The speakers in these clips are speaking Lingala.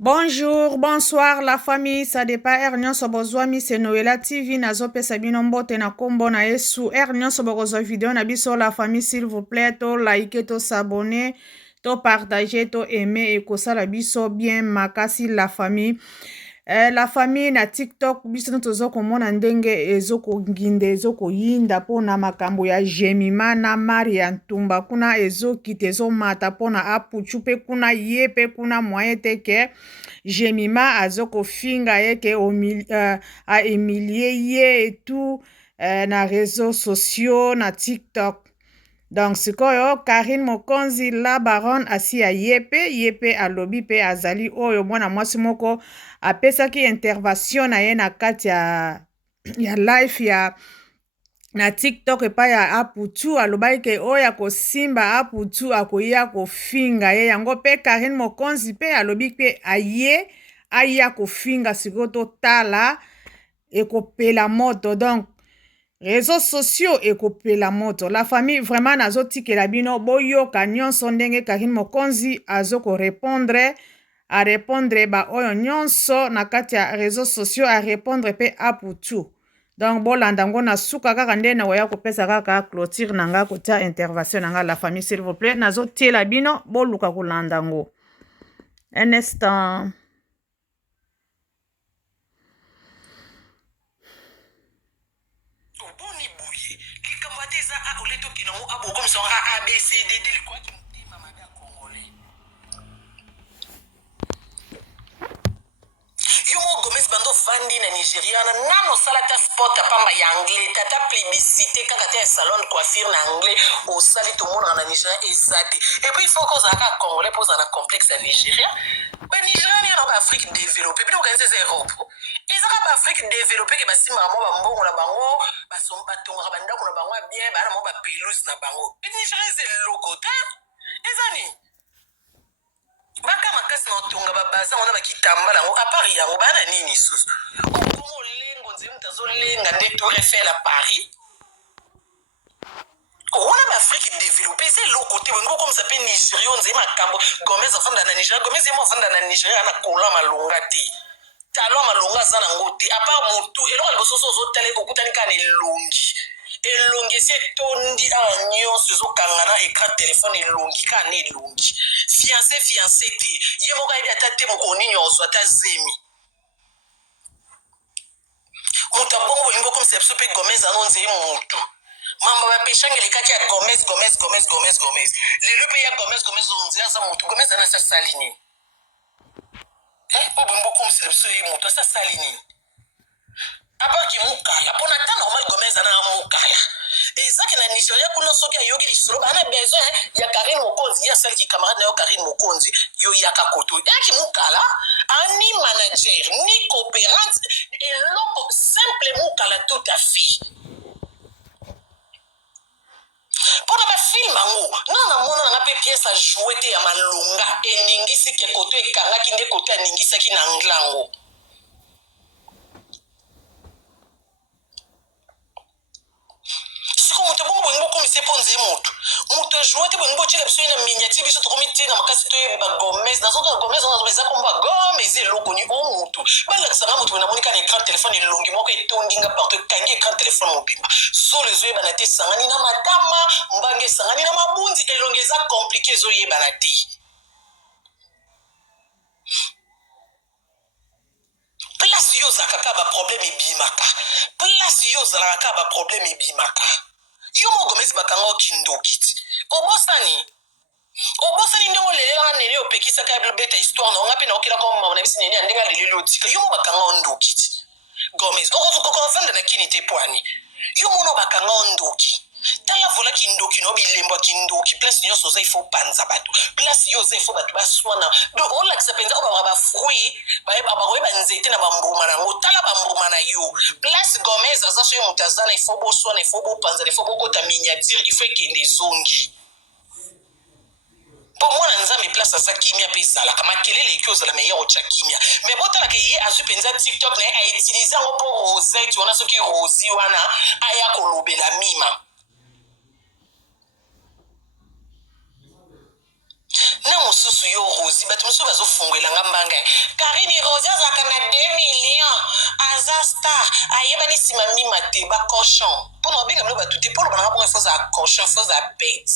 Bonjour, bonsoir la famille, ça dépend nyonso bozwami c'est Noela TV nazopesa bino mbote na kombo na Yesu nyonso bokozwa video na biso la famille s'il vous plaît to like to s'abonner to partager to aimer et kosala biso bien makasi la famille. La famille na TikTok biso tozo komona ndenge ezokonginde ezokoyinda pona makambo ya Jemima na Maria Ntumba kuna ezokita ezomata pona apuchu pe kuna ye pe kuna moyen te ke Jemima azokofinga ye ke a humilie ye et tout na réseaux sociaux na TikTok. Donc sikoyo Karine Mokonzi la baron asi ya yepe alobi pe azali oyo mwana mwasi moko apesaki intervention na ye na kati ya live ya na TikTok epai ya aputu alobaki ke oyo akosimba aputu akoya kofinga ye yango pe Karine Mokonzi pe alobi pe aya kofinga sikoyo totala ekopela moto. Donc réseaux sociaux ekopela moto. La famille vraiment nazotikela bino boyoka nyonso ndenge Karine Mokonzi azoko répondre ba oyo nyonso na kati ya réseaux sociaux a répondre pe aputu. Donc bolanda ngo na suka kaka nde na waya kopesa kaka clôture nanga kotia intervention nanga la famille s'il vous plaît nazotiela bino boluka kolanda ngo. Un instant. Vandi na Nigeria na nano salata sport pamba ya anglais tata publicité kaka te salon de coiffure na anglais au sali tout monde na Nigeria ezate et puis il faut qu'on zaka congolais pose na complexe à Nigeria ba Nigeria ni na Afrique développée puis organiser ces Europe ezaka ba Afrique développée ke basima mo ba mbongo na bango basomba tonga banda ko na bango bien ba na mo ba pelouse na bango et Nigeria c'est locoté ezani baka makasi na otunga babaza wana bakitambala ngo apart yango bana nini susu okomo lengo nzimu tazolenga nde Tour Eiffel à Paris wana ba Afrique développée c'est l'autre côté ngo comme ça pe Nigeria nzima makambo Gomez afanda na Nigeria Gomez yemo afanda na Nigeria na kola malonga te talo malonga za na ngote apart mutu eloko libososo ozotale kokutani kana elongi se tondi anyo suzo kangana écran téléphone elongi kana elongi fiancé te ye moko ayebi ata te mokoni nyonso ata zemi moto abongo bolingo comme c'est pe Gomez anonze motu mamba bapeshangele kaki ya Gomez lelo pe ya Gomez onze asa motu Gomez ana sa salini bolingo comme c'est ye motu asa salini apaki mukala pona ta normal Gomez ana mukala ezaki na Nigeria kuna soki ayoki lisolo bana besoin ya Karine Mokonzi ya celle qui camarade na yo Karine Mokonzi yo yaka koto yaki mukala ani manager ni coopérante eloko simple mukala tout à fait pona ba film ango na mona na pe pièce à jouer te ya malonga eningisi ke koto ekangaki nde koto aningisaki na nglango moto bongo bongo comme c'est ponze moto jouer te bongo tshela biso na miniature biso to komite na makasi to ba Gomez na zoka Gomez na zoka komba Gomez eloko ni o moto bala tsanga moto na monika na écran téléphone elongi moko etondinga partout kangi écran téléphone mobimba so les yeux bana te sangani na matama mbange sangani na mabunzi elongi za compliqué zo yebana te place yo zakaka ba problème ebimaka place yo zalaka ba problème ebimaka yo mo Gomez bakanga okindokiti obosani ndenge olelela nene opekisaka ya beta histoire na ngape na okila kwa mama na bisi nene ndenge lelelo tika yo mo bakanga ondokiti Gomez okofanda na kini te pwani yo mo no bakanga ondoki tala vola kindoki no bilembo kindoki place nyonso za ifo panza bato place yo za ifo bato baswana donc on lakisa penza ba fruit ba nzete na bambuma nango tala bambuma na yo place Gomez aza so mutazana ifo boswana ifo bopanza ifo bokota miniature ifo ekende zongi pour moi nzambe place aza kimia pe ezalaka makelele ekioza la meilleur ocha kimia mais botala ke ye azwi penza TikTok na a utiliser ngo pour Rosette wana soki Rosie wana aya kolobela mima na mosusu yo Rosie bato mosusu bazofungwelanga mbanga Karine Rosie azalaka na 2 millions aza star ayebani nsima mima te bacochon mpona obenga bino bato te mpona bananga bongo foza cochon foza bête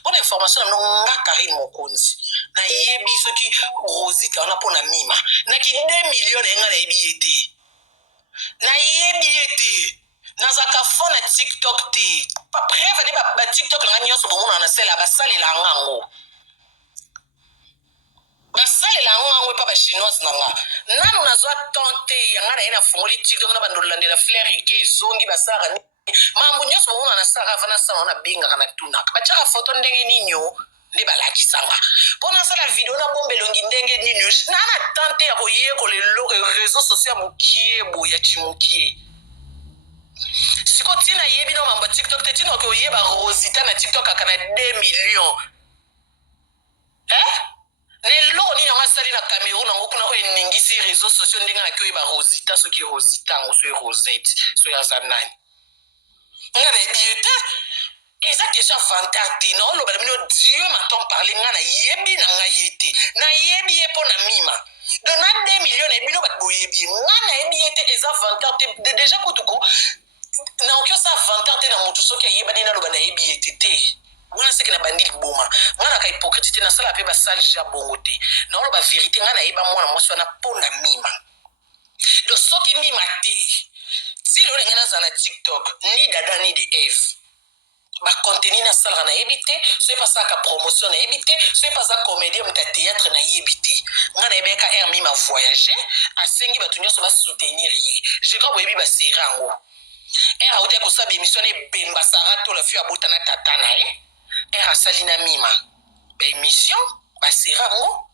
mpona information na bino nga Karine Mokonzi nayebi soki Rosie kawana mpona mima naki 2 millions na ye nga nayebi ye te nayebi ye te nazaka fo na TikTok te preuve de ba TikTok nanga nyonso bomona na sela basalela ngango basalela ngango epa bachinoise nanga nanu nazwa tante yanga na ye nafungoli TikTok na bandolandela fleur ike ezongi basalaka mambo nyonso bomona nasalaka ava nasala nabengaka natunaka batiaka foto ndenge ninyo nde balakisanga mpo nasala video nabomba elongi ndenge nini nana tante ya koyekola réseau social ya mokie boye ya chimokie siko tina yebi na mambo TikTok te tina oyeba Rosita na TikTok aka na 2 millions lelo nini yango asali na Cameroun yango kuna oyo eningisi réseau social ndenge naki oyeba Rosita soki Rosita yango so Rosette so aza nani nga nayebi ye te eza question vantar te na oloba na bino Dieu m'entend parler nga nayebi na ngai ye te nayebi ye mpo na mima donc na 2 millions na bino bato boyebi ye nga nayebi ye te eza vantar te déjà kutuku na oki osa vantar te na motu soki ayebani naloba nayebi ye te wana seke na bandi liboma nga naka hypocrite te nasala mpe basale ja bongo te na oloba vérité nga nayeba mwana mwasi wana mpo na mima donc soki mima te ti lelo ndenge nazala na TikTok ni dada ni de Eve bacontenu nasalaka nayebi te soki basalaka promotion nayebi te soki baza comédien moto ya théâtre nayebi te nga nayebeka air mima voyage asengi bato nyonso basoutenir ye je crois boyebi baseri yango air auti akosala émission ebemba sara to la fi abota na tata na ye air asali na mima baémission baseri yango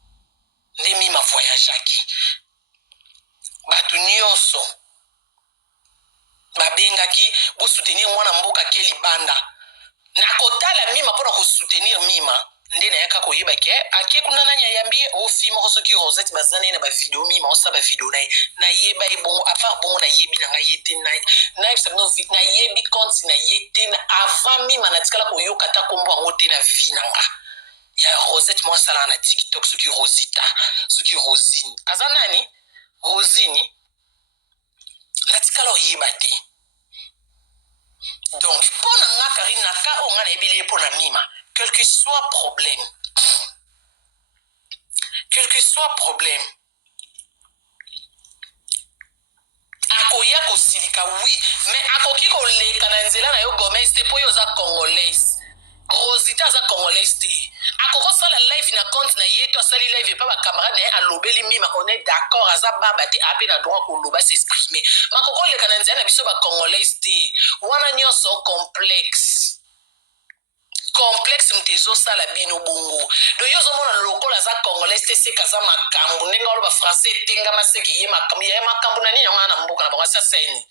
nde mima voyage aki bato nyonso babengaki bosoutenir mwana mboka ke libanda nakotala mima mpona kosoutenir mima nde nayaka koyeba ke ake kuna nani ayambi ye ofilme oko soki Rosette baza na ye na bavideo mima osala bavideo na ye nayeba ye bongo apart bongo nayebi na ngai ye te nayebisa bino nayebi konti na ye te avant mima natikala koyoka ta kombo yango te na vi na nga ya Rosette mo asalaka na TikTok soki Rosita soki Rosine aza nani Rosine natikala oyeba te donc mpo na nga Karine na ka oyo nga nayebeli ye mpo na mima quel que soit problème akoya kosilika wi mais akoki koleka na nzela na yo Gomez te mpo oyo oza congolaise Rosita aza congolaise te akokosala live na compte na ye to asali live epa bacamarade na ye alobeli mima on est d'accord aza baba te ape na droit koloba s'exprimer makokoleka na nzela na biso bacongolaise te wana nyonso complexe moto ezosala bino bongo donc yo ozomona lokola aza congolaise te seke aza makambo ndenge oloba français etengama seke ye makambo na nini yango na mboka na bango asasani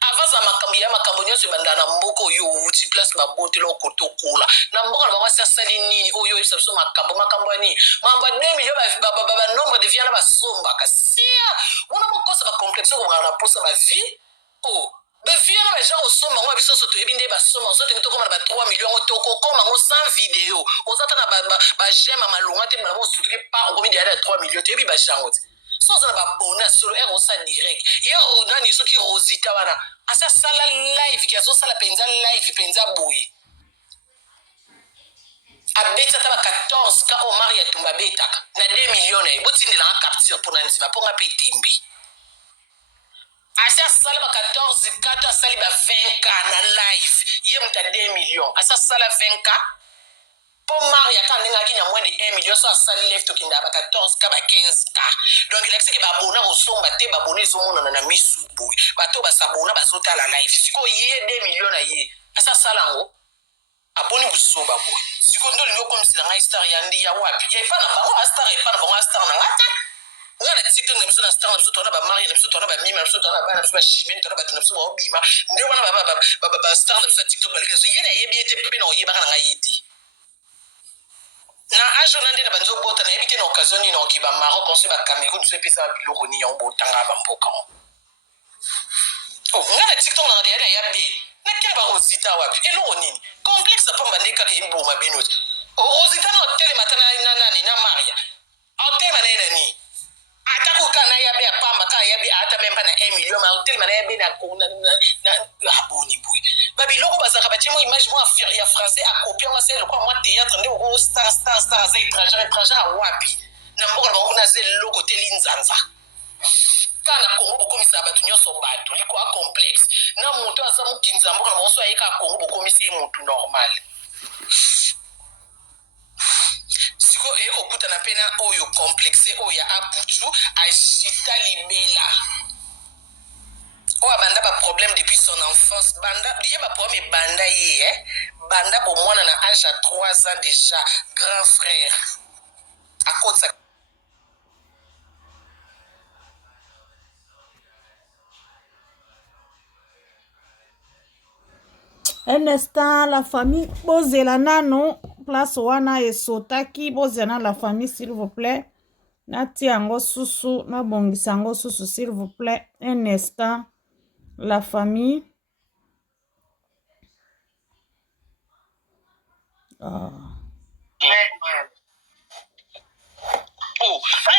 avaza makambo ya makambo nyonso ebanda na mboka oyo outi place babotela okotokola na mboka na bango asasali nini oyo oyebisa biso makambo ya nini mambo ya 2 millions banombre de vie na basombaka sia wana mokosa bacomplexe okongana na posa bavie bavie na baja kosomba ngo biso so toyebi nde basomba osotengi tokoma na ba 3 millions ngo tokokoma ngo sans video oza ta na bajeme malonga te mala mosutuki pa okomi deya na 3 millions toyebi bajango te so oza na babona solo ere osa direct ye nani soki Rosita wana asasala live ki azosala mpenza live mpenza boye abeti ata ba 14 ka Omar ya tumba betaka na 2 millions na ye botindelanga capture mpona nzima mponga mpe tembe asasala ba 14 ka to asali ba 20 ka na live ye muta 2 millions asasala 20 ka po Maria ka ndenge aki na moins de 1 million so asali live tokinda ba 14 ka ba 15 ka donc il explique babona kosomba te babona ezomonana na misu boye bato basabona bazotala live siko ye 2 millions na ye asasala yango aboni busoba boye siko ndo lingo komisila ngai star ya ndi ya wapi ya epa na bango astar epa na bango astar na ngata nga na TikTok na biso na star na biso tona ba Maria na biso tona ba Mima na biso tona ba na biso ba Chimene tona bato na biso ba obima nde wana ba star na biso ya TikTok baleka so ye na yebi ete pe na oyebaka na ngai ete na ajo na nde na banzo bota na yebi te na occasion ni na okiba Maroc onse ba Cameroun so epesa biloko ni yango botanga ba mboka nga na TikTok na nde ya be na kele ba Rosita wapi eloko nini complexe pamba nde kaka eboma bino Rosita na hotel matana nani na Maria. Hotel manena ni. Atakuka na yabe apamba ka yabe ata memba na 1 million ma hotel mana yabe na aboni boy. Babiloko bazaka bachemo image mo ya français a copier moi c'est le quoi moi théâtre nde o star za étranger a wapi. Na mboka ba kuna zelo côté linzanza. Kana Congo bokomisa batu nyonso batu liko a complexe. Na moto aza mukinza mboka mo so ayeka Congo bokomisi mutu normal. Siko okuta na pena oyo complexe oya apuchu agita libela. Oya banda ba problème depuis son enfance. Banda lié ba problème banda ye banda bo mwana na âge à 3 ans déjà grand frère. À cause ça. Un instant, la famille bozela nano place wana esotaki bozela la famille s'il vous plaît. Nati yango susu na bongisa yango susu s'il vous plaît. Un instant, la famille. Aya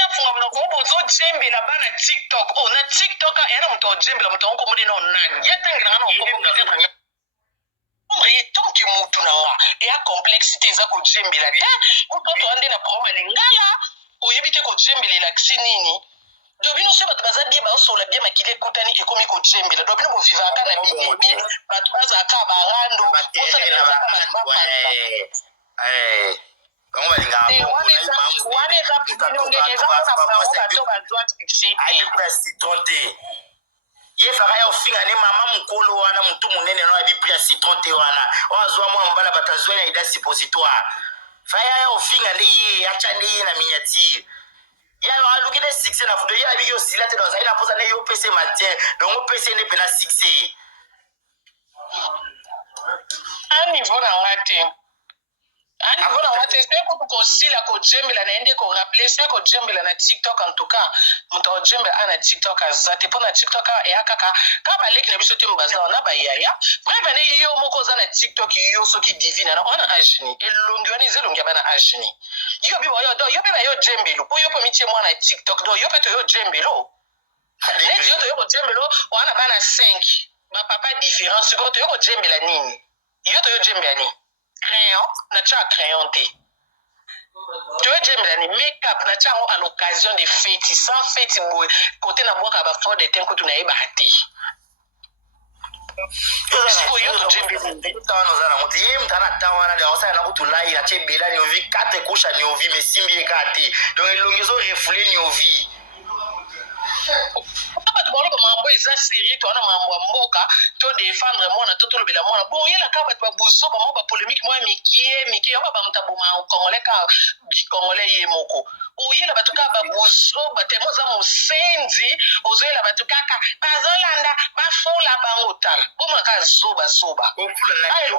funga mna ko bozo jembe la bana TikTok. Oh na TikTok era mto jembe la mto ko mudi no nani. Yatangira ngana ko ko mtetra. Omre tant que mutu na wa e a complexité za ko jembe la bien. Utoto ande na problème ngala. Oyebite ko jembe la nini. Dobino se bat bazabie ba so la bien makile kutani e komi ko jembe la. Dobino bo vivaka na bibi. Bat baza ka barando. Ye faka ya ofinga ne mama mukolo wana mutu munene no abipia citronte wana wazwa mwa mbala batazwa na ida suppositoire faya ya ofinga nde ye acha nde ye na miniature ya aluki de succès na fundo ya biyo silate dans ina posa ne yo pc matin donc pc ne pena succès a niveau na ngate Abona wate seko ko sila ko jembela na ende ko rappeler seko jembela na TikTok en tout cas muto jembela ana TikTok azate pona TikTok e akaka ka baleki na biso te mbaza na bayaya prevene yo moko za na TikTok yo soki divine na ona agini elongi wani zelongi bana agini yo bibo yo do yo biba yo jembelo po yo po mitie mwana TikTok do yo peto yo jembelo net yo to yo jembelo wana bana 5 ba papa différence ko to yo jembela nini yo to yo jembela nini crayon na cha crayon te tu veux dire ni make-up na cha à l'occasion de fête sans fête boy côté na boka ba fond de temps ko tu na iba te ko yo to jembe tano zana muti yim tana tawana de osa na kutulai na che bela ni ovi 4 kusha ni ovi mais simbi ekate donc elongezo reflet ni ovi Bolo mambo eza série to na mambo mboka to défendre mona to lobela mona bo yela ka bat ba buso ba mo ba polémique moi mikie yo ba mtabu ma congolais ka congolais ye moko o yela batuka ba buso ba temo za mo senzi ozoyela batuka ka bazolanda ba fula bango tala bo mo ka zoba o fula na yo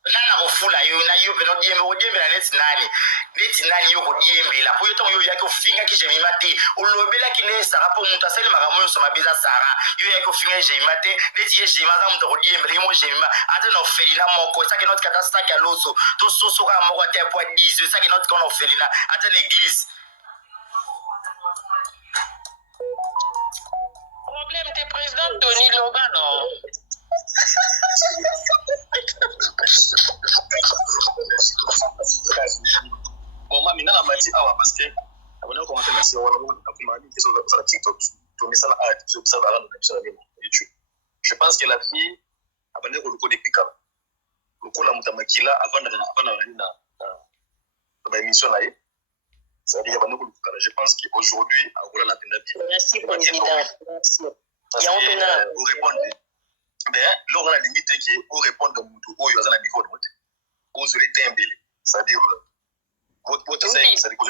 nana kofula yo na yo peno diembe o diembe na neti nani yo ko diembe la po yo to yo yake ofinga ki jemi mate o lobela ki ne sara po muta sele magamoyo so mabiza sara yo yake ofinga jemi mate neti ye jemi za muta ko diembe le mo jemi ma ata na ofelina moko ça que notre catastrophe ya loso to soso ka moko te po 10 ça que notre qu'on ofelina ata l'église problème te président Tony Loba non Bon, moi, maintenant, la dit ah parce que on a commencé à on a commencé sur TikTok. Tout ça là, ça va rendre sur YouTube. Je pense que la fille a besoin de le code pick up. Le code la mutamakila avant na émission là. Ça dit a besoin de le je pense qu'aujourd'hui à Oula la peine. Merci président. Merci. Il y a un pour répondre. Mais l'on a limité qui est pour répondre au niveau de la niveau de vote. Aux rétembles, c'est-à-dire votre c'est-à-dire que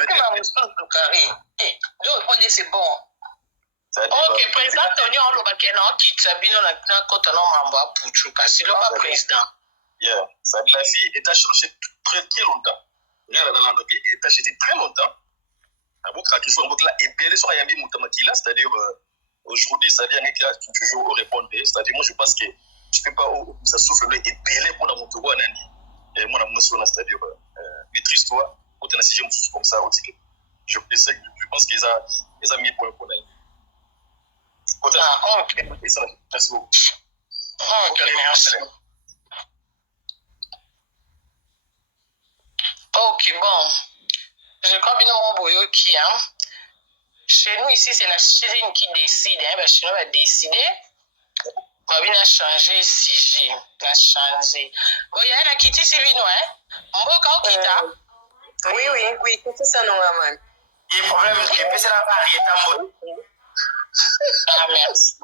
c'est bon. Ok, président Tony Olobakena qui t'abino na kota no mambo apuchu kasi le pas président. Yeah, ça la fille est cherché très longtemps. Regarde dans l'endroit est acheté très longtemps. Aboka toujours donc là et bien sur Yambi Mutamakila, c'est-à-dire aujourd'hui ça vient que toujours répondre, c'est-à-dire moi je pense que je peux pas ça souffle et belé pour la moto nani. Et moi na c'est-à-dire maîtrise toi autant un sujet comme ça aussi que je pense qu'ils ont mis pour là. Ok. Et ça, merci beaucoup. Ok, merci. Ok, bon. Je crois bien mon boyo qui hein. Chez nous ici, c'est la Chine qui décide. Hein. Chez nous, on va décider. On va changer sujet. On va changer. Bon, il y a la Kitty Sylvino, hein. Mboka ou Kita? Oui, c'est ça, non, maman. Il y a un problème qui est la variété. Ah, merci.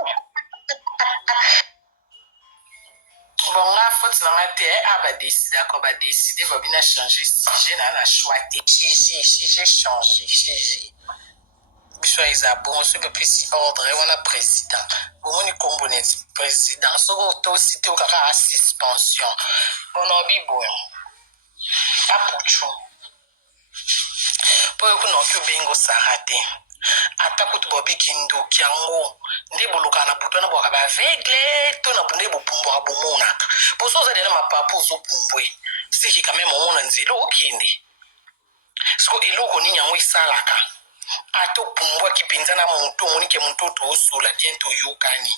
Bon, la faute dans la terre, va décider, d'accord, va décider, va bien changer sujet, on a choisi, sujet changé, sujet. Biswa bon, ce que plus ordre, on a président. Bon, on est combiné président, ce que aussi, tu as suspension. Bon, on est bon. À Pouchou. Pour que nous bingo sarate. Ata kutu bobi kindo kiango nde boluka na buto na boka ba vegle to na bunde bopumbo abomona poso za dela mapapo zo pumbwe siki quand même on nzelo okinde sko eloko ni nyango isalaka ato pumbwa kipinza na muntu moni ke muntu to osula bientôt yokani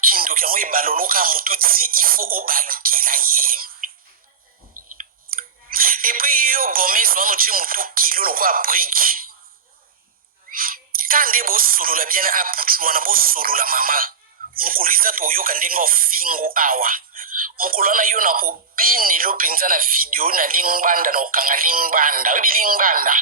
kindo kiango ebaloloka muntu ti il faut obalukela ye et puis yo Gomez wano chi muntu kilo loko a brique kande bo solo la bien a Pouchou na bo solo la mama mukuliza to yoka ndenga fingo awa mukulona yo na ko bini lo penza na video na lingbanda na okanga lingbanda obi lingbanda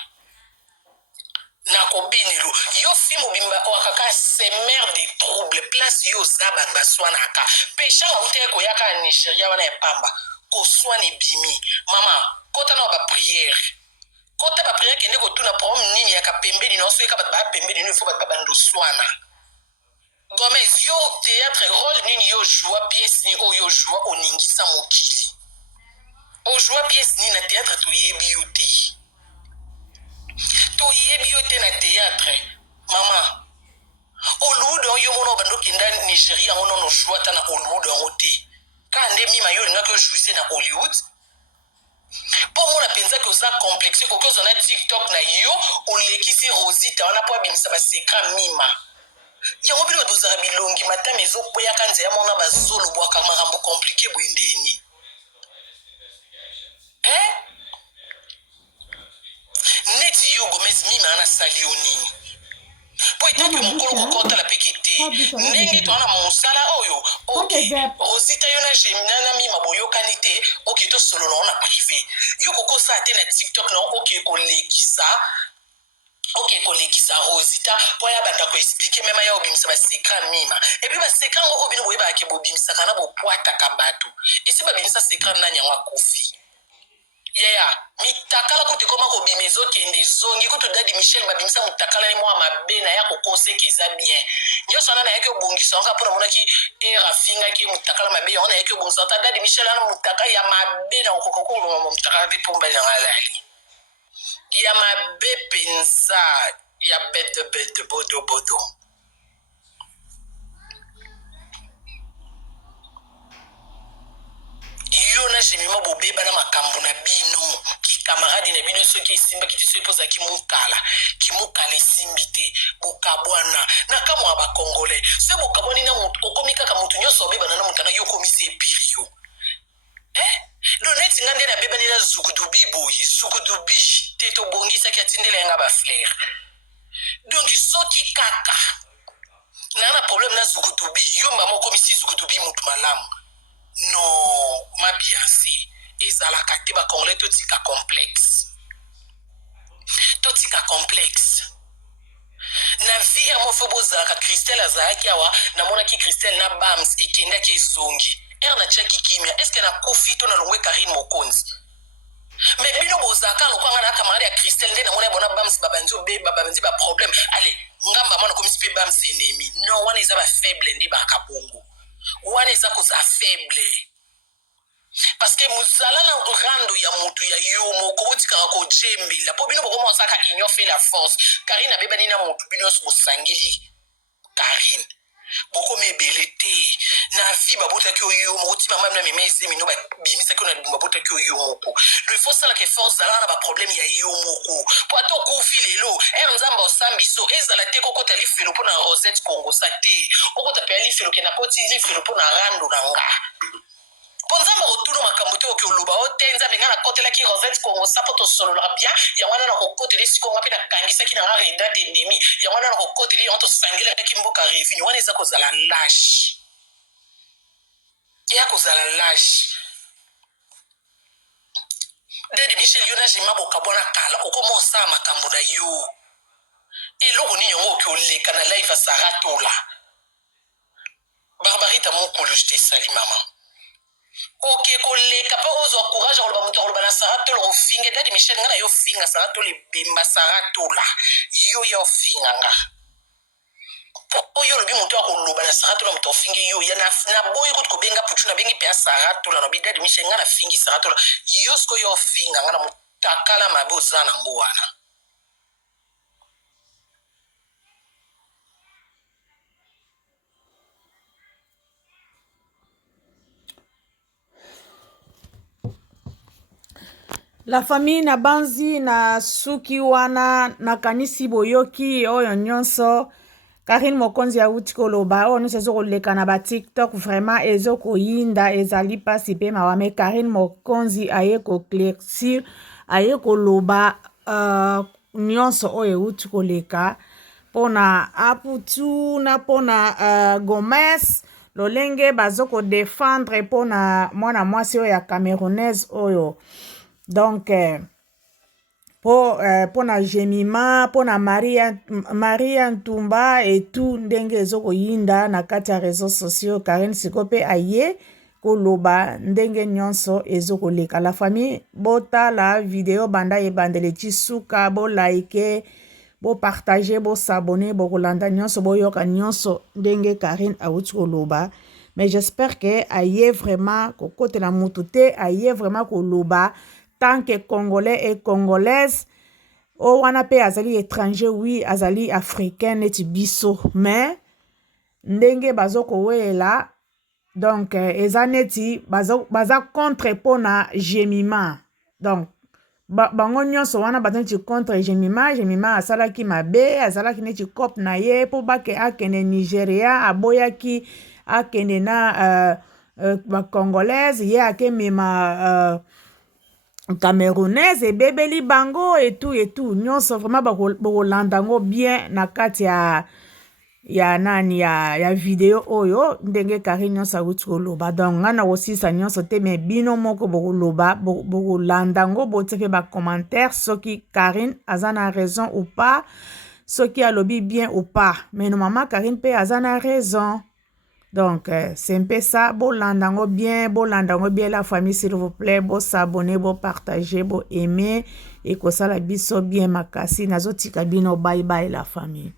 na ko bini lo yo fimo bimba wakaka semer de trouble place yo zaba baswana ka pesha la ute ko yaka Nigeria wana epamba ko swane bimi mama kota na ba prière kota ba prière kende ko tuna problème nini ya kapembeni na so yaka ba pembeni no fo ba bando swana Gomez yo théâtre rôle nini yo joua pièce ni o yo joua oningisa mokili o joua pièce ni na théâtre to yebi yo te na théâtre mama oludo yo mono bando kinda Nigeria ono no joua ta na oludo ngo te kande mima yo nga ko jouer na Hollywood po mona penza que oza complexe ko ko zona TikTok na yo olekisi Rosita wana po abimisa ba secret mima yango bino dozara bilongi matame ezokweyaka nzela mona bazolobwaka makambo komplike bwendeni neti yo Gomez mima anasali yo nini po etoke mokolo kokotala peke te ndenge toana mosala oyo Rosita yo na Gemina na mima boyokani te oke tosolola ona privé yo kokosa te na TikTok na oke kolekisa ok kolekisa Rosita po ya banda ko expliquer même ya obimisa ba secret mima et puis ba secret ngo obino boyeba ke bobimisa kana bo poata ka bato isi ba bimisa secret na nyangwa kofi mitakala kuti koma ko bimezo kende zongi kuti dadi Michel ba bimisa mutakala ni mwa mabena ya kokose keza bien nyo sana na yake obongisa nga pona mona ki era finga ke mutakala mabe ona yake obongisa ta dadi Michel ana mutaka ya mabena okokoko mutakala te pomba ya ngalali ya mabe penza ya bete bodo yo na jemima bobeba na makambo na bino ki camarade na bino soki esimba kiti so epoza kimukala esimbi te bokabwana na kamwa bakongole so bokabwani na mutu okomi kaka mutu nyonso obebana na mutu na yo okomisi epiri yo do neti nga nde nabebani na zukudubi boyi zukudubi te tobongisaki atindela yanga baflere donc soki kaka na problème na zukudubi yo mama okomisi zukudubi mutu malamu non mabiasi ezalaka te bakongole totika complexe na vie ya mofo bozalaka Christelle azalaki awa namonaki Christelle na Bams ekendaki ezongi na tiaki kimia eske na kofi to na longwe Karine Mokonzi mais bino bozalaka lokwanga na camarade ya Christelle nde namona bona Bams babanzi ba problème allez ngamba mwana komisi pe Bams ennemi non wana eza ba faible ndi bakabongo wana eza koza faible parce que muzala na rando ya mutu ya yo moko botikaka kojembela po bino bokoma osaka union fait la force Karine abebani na mutu bino nyonso bosangeli Karine bokomi ebele te na vi babotaki oyo moko ti mama na mema eze mino babimisaki oyo na babotaki oyo moko do il faut salaka effort zalaka na baproblème ya yo moko po ata okufi lelo ere nzambe osambi so ezala te kokota lifelo mpo na Rosette Kongosa te okota mpe ya lifelo ke nakoti lifelo mpo na rando na nga po nzambe otuna makambo te oke oloba o te nzambe nga nakotelaki Rosette Kongosa mpo tosololaka bien yango wana nakokotela esika nga mpe nakangisaki na nga redate endemi yango wana nakokotela yango tosangelaki mboka revini wana eza kozala lâche eya kozala lâche Dede Michel yo na jema bokabwana kala okoma osala makambo na yo eloko nini yango oke oleka na live asaratola Barbarita mokolo je te sali mama ok koleka mpe ozwa courage koloba moto akoloba na saratola ofinga Dede Michel nga na yo finga saratola ebemba saratola yo ya ofinga nga oyo olobi moto akoloba na saratola moto ofingi yo ya na boyi kuti kobenga putu na bengi mpe ya saratola na Dede Michel nga na fingi saratola yo siko yo ofinga nga na motakala mabe oza nango wana La famille na banzi na suki wana nakanisi boyoki oyo nyonso Karine Mokonzi auti koloba oyo nyonso ezokoleka na ba TikTok vraiment ezokoyinda ezali pasi pe mawame Karine Mokonzi aye koclaircir aye koloba nyonso oyo euti koleka pona Aputu na pona Gomez lolenge bazoko défendre pona mwana mwasi oyo ya Camerounaise oyo donc pour na Jemima pour na Maria Ntumba et tout ndenge ezoko yinda na kati ya réseaux sociaux Karine sikope aye koloba ndenge nyonso ezoko leka la famille bota la vidéo banda ebandele chisuka bo like bo partager bo s'abonner bo kolanda nyonso bo yoka nyonso ndenge Karine auti koloba mais j'espère que aye vraiment kokote la mutute aye vraiment koloba tant que Congolais et Congolaises, o wana pe azali étranger, oui, azali africain neti biso, mais ndenge bazoko wela, donc eza neti baza contre pona Jemima. Donc bango nyonso wana baza neti contre Jemima asalaki mabe, asalaki neti kop na ye po bake akende Nigeria, aboyaki akende na ba Congolaise, ye ake mema Camerounaise et bebeli bango et tout nyonso vraiment bokolandango bien na kati ya nani ya video oyo ndenge Karine nyonso auti koloba donc nga na kosisa nyonso te me bino moko bokoloba bokolandango botie mpe bacommentaire soki Karine aza na raison ou pas soki alobi bien ou pas mais normalement Karine mpe aza na raison. Donc, c'est un peu ça. Bon, landango bien la famille, s'il vous plaît. Bon, s'abonner, bon, partager, bon, aimer. Et que ça, la biso bien makasi. Nazo tika bino, bye bye la famille.